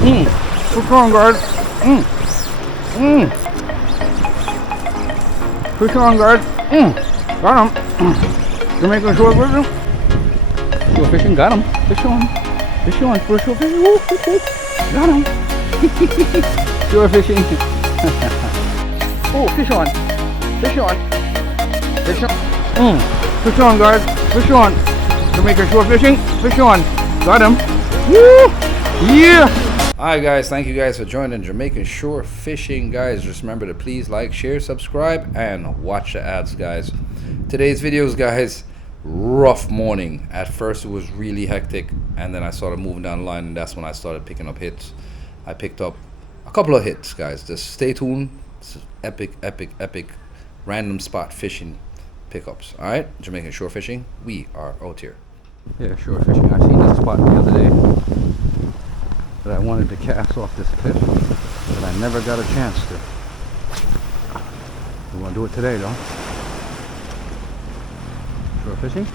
Fish on, guys. Fish on, guys. Got him. Jamaican shore fishing. Shore fishing, got him. Fish on. Fish on. For shore fishing. Woo, woo, woo. Got him. Shore fishing. Oh, fish on. Fish on. Fish on. Fish on, guys. Fish on. Jamaican shore fishing. Fish on. Got him. Woo! Yeah! Alright guys, thank you guys for joining Jamaican Shore Fishing, guys. Just remember to please like, share, subscribe, and watch the ads, guys. Today's videos, guys, rough morning. At first it was really hectic, and then I started moving down the line, and that's when I started picking up hits. I picked up a couple of hits, guys. Just stay tuned. It's epic random spot fishing pickups. Alright, Jamaican Shore Fishing, we are out here. Yeah, shore fishing. I seen this spot the other day that I wanted to cast off this cliff, but I never got a chance to. We want to do it today, though. Shore fishing.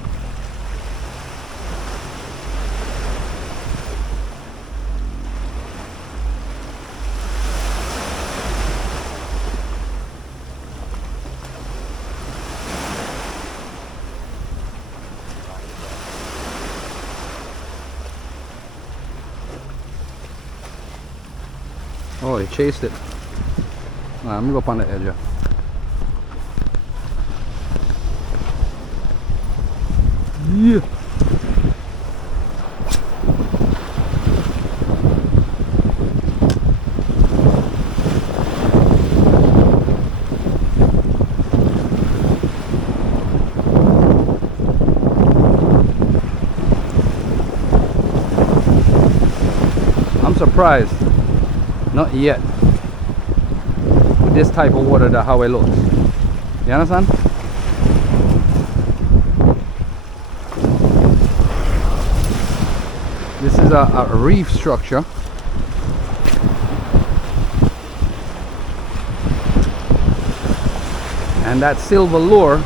Oh, he chased it. Alright, I'm gonna go up on the edge. Yeah. I'm surprised. Not yet. With this type of water, that how it looks. You understand? This is a reef structure. And that silver lure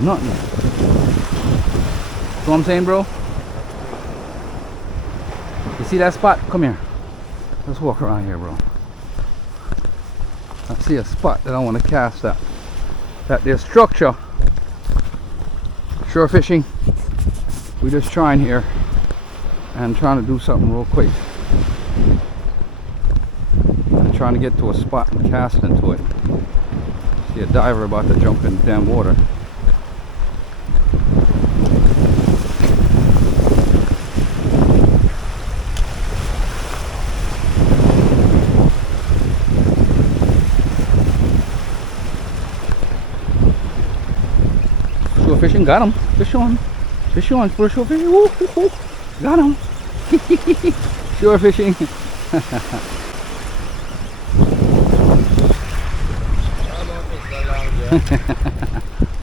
nothing. So I'm saying, bro, you see that spot? Come here. Let's walk around here, bro. I see a spot that I want to cast at. That there's structure. Shore fishing. We're just trying here and trying to do something real quick. I'm trying to get to a spot and cast into it. See a diver about to jump in the damn water. Fishing, got him. Fish on. Fish on. For shore fishing. Woo, woo, woo. Got him. Shore fishing.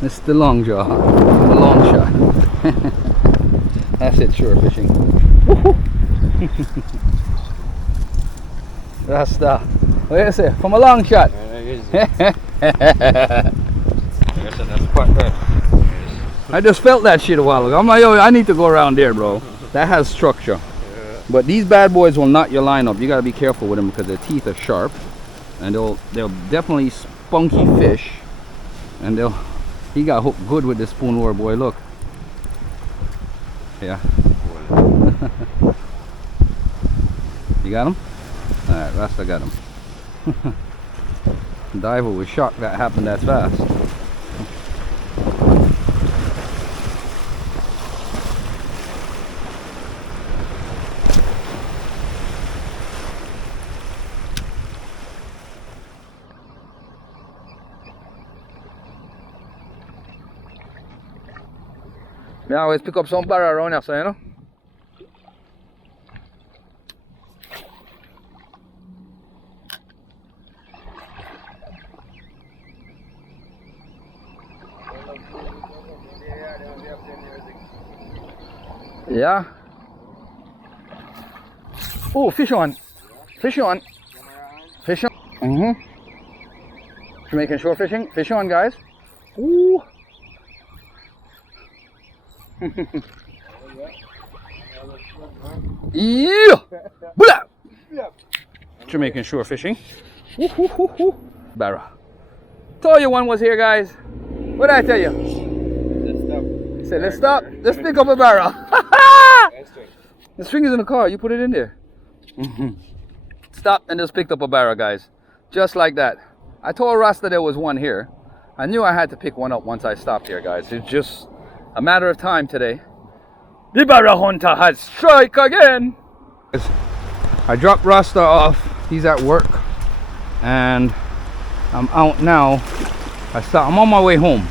Mr. Long Jaw. The long shot. That's it, shore fishing. That's the, what do you say? From a long shot. That's quite good. I just felt that shit a while ago. I'm like, yo, I need to go around there, bro. That has structure. Yeah. But these bad boys will knot your line up. You gotta be careful with them because their teeth are sharp, and they'll definitely spunky fish. And he got hooked good with the spoon lure, boy. Look. Yeah. You got him? All right, Rasta got him. Diver was shocked that happened that fast. I always pick up some barra around here, so you know. Yeah. Oh, fish on. Fish on. Fish on. Mm-hmm. Jamaican shore fishing. Fish on, guys. Ooh. Yeah. Blah. Jamaican shore fishing. Woo, woo, woo, woo. Barra. Told you one was here, guys. What did I tell you? Let's stop. Say, let's stop. Let's pick up a barra. The string is in the car. You put it in there. Stop and just picked up a barra, guys. Just like that. I told Rasta there was one here. I knew I had to pick one up once I stopped here, guys. It's just a matter of time today. The barra hunter has strike again. I dropped Rasta off. He's at work. And I'm out now. I'm on my way home.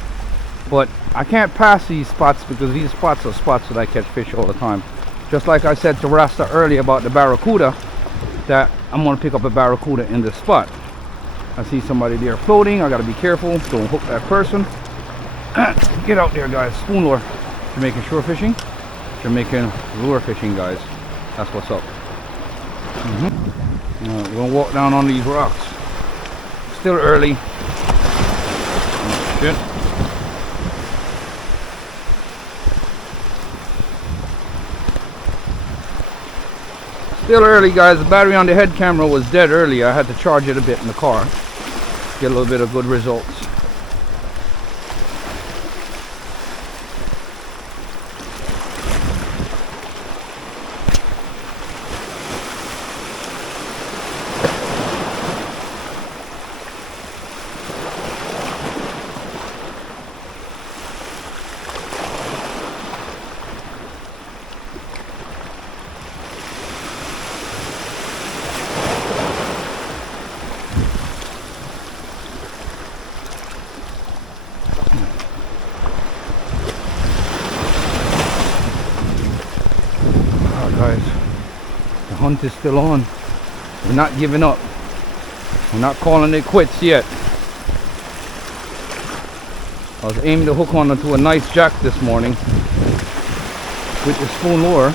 But I can't pass these spots because these spots are spots that I catch fish all the time. Just like I said to Rasta earlier about the Barracuda, that I'm going to pick up a Barracuda in this spot. I see somebody there floating. I got to be careful. Don't hook that person. Get out there, guys. Spoon lure. Jamaican shore fishing. Jamaican lure fishing, guys. That's what's up. We're going to walk down on these rocks. Still early. Oh, shit. Still early, guys. The battery on the head camera was dead earlier. I had to charge it a bit in the car. Get a little bit of good results. Guys, the hunt is still on. We're not giving up. We're not calling it quits yet. I was aiming to hook onto a nice jack this morning with the spoon lure.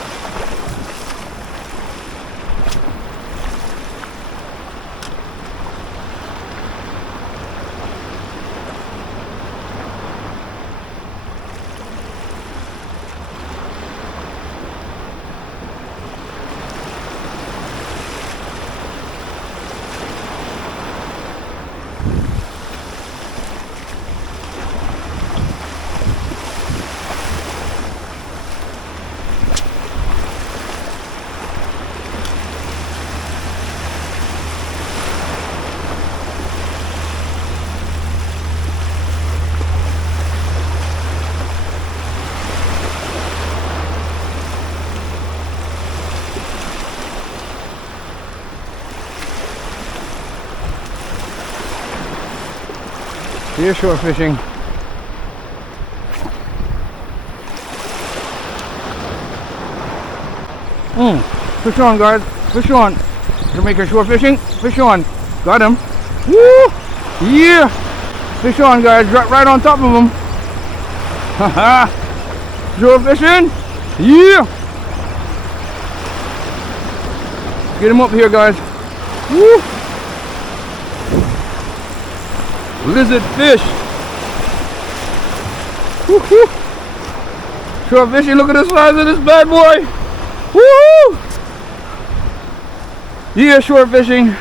Here shore fishing. Fish on, guys. Fish on. Jamaican shore fishing. Fish on. Got him. Woo! Yeah! Fish on, guys. Right on top of him. Haha! Shore fishing. Yeah! Get him up here, guys. Woo! Lizard fish. Woo-hoo. Shore fishing. Look at the size of this bad boy. Woo! Yeah, shore fishing.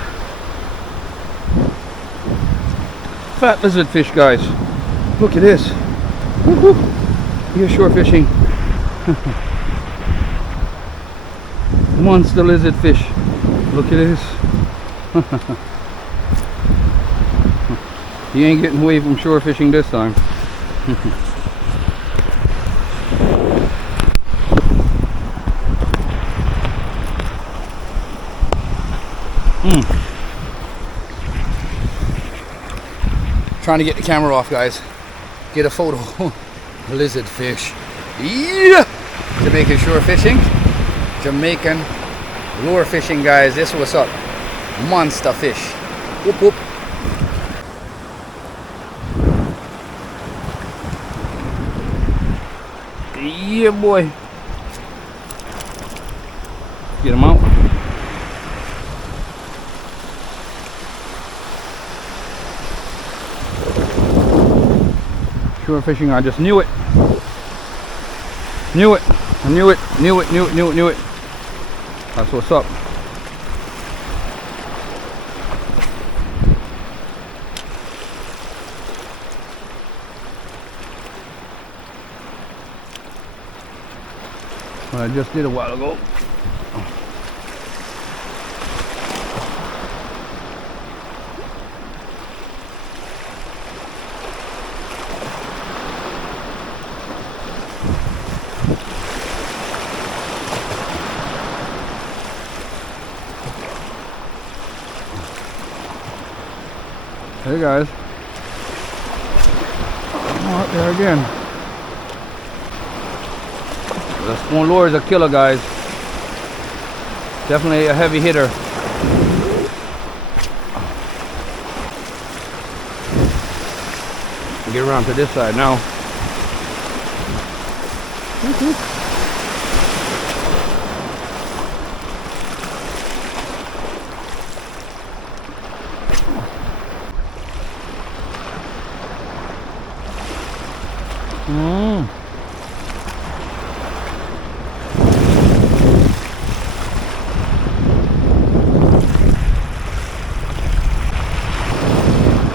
Fat lizard fish, guys. Look at this. Woo-hoo. Yeah, shore fishing. Monster lizard fish. Look at this. He ain't getting away from shore fishing this time. Trying to get the camera off, guys. Get a photo. Lizard fish. Yeah! Jamaican shore fishing. Jamaican lure fishing, guys. This what's up. Monster fish. Whoop whoop. Yeah, boy. Get him out. Shore fishing, I just knew it. Knew it. I knew it. Knew it. Knew it. Knew it. Knew it. That's what's up. What I just did a while ago. Hey guys. I'm out there again. The spoon lure is a killer, guys. Definitely a heavy hitter. Get around to this side now.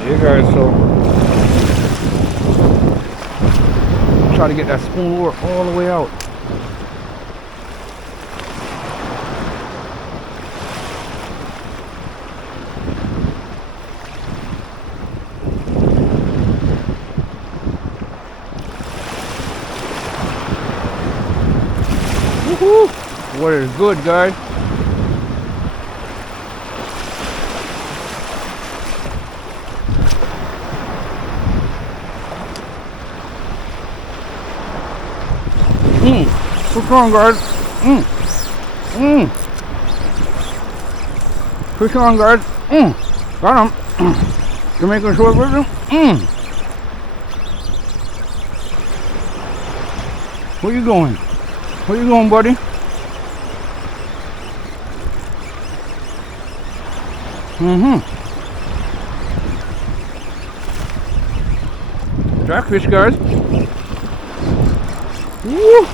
Hey guys, so try to get that spoon lure all the way out. Woohoo! Water is good, guys. Push on, guys. Push on, guys. Got him. Jamaican shore fishing. Where you going? Where you going, buddy? Jackfish, guys. Woo!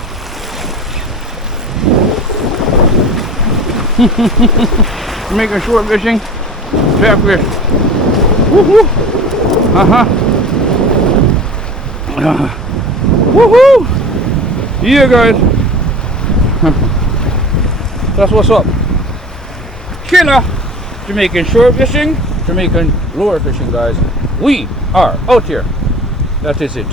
Jamaican shore fishing, jackfish. Woohoo! Woohoo! Yeah, guys. That's what's up. Killer Jamaican shore fishing, Jamaican lure fishing, guys. We are out here. That is it.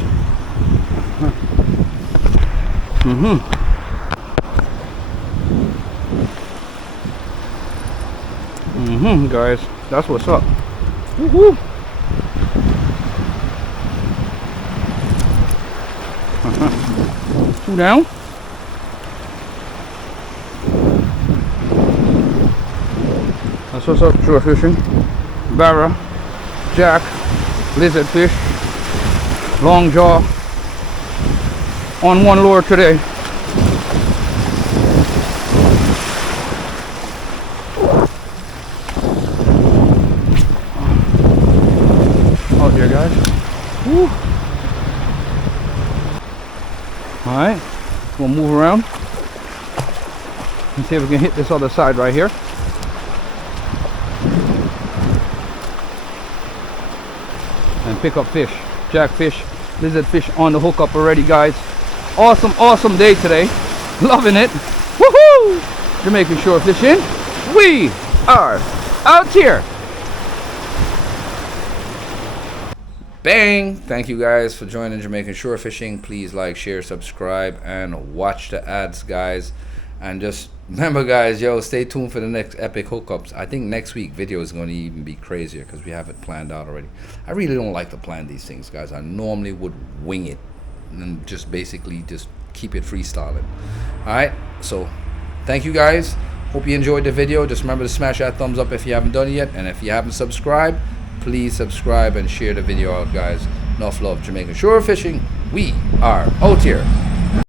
Guys, that's what's up. Woohoo! Two down. That's what's up, shore fishing. Barra, jack, lizard fish, long jaw. On one lure today. Out here, guys. Woo. All right, we'll move around and see if we can hit this other side right here. And pick up fish, jackfish, lizard fish on the hookup already, guys. Awesome day today. Loving it. Woohoo! Jamaican shore fishing. We are out here. Bang! Thank you guys for joining Jamaican shore fishing. Please like, share, subscribe, and watch the ads, guys. And just remember, guys, yo, stay tuned for the next epic hookups. I think next week video is going to even be crazier because we have it planned out already. I really don't like to plan these things, guys. I normally would wing it and just basically just keep it freestyling. All right, so thank you guys. Hope you enjoyed the video. Just remember to smash that thumbs up if you haven't done it yet, and if you haven't subscribed, please subscribe and share the video out, guys. Enough love, Jamaican shore fishing. We are out here.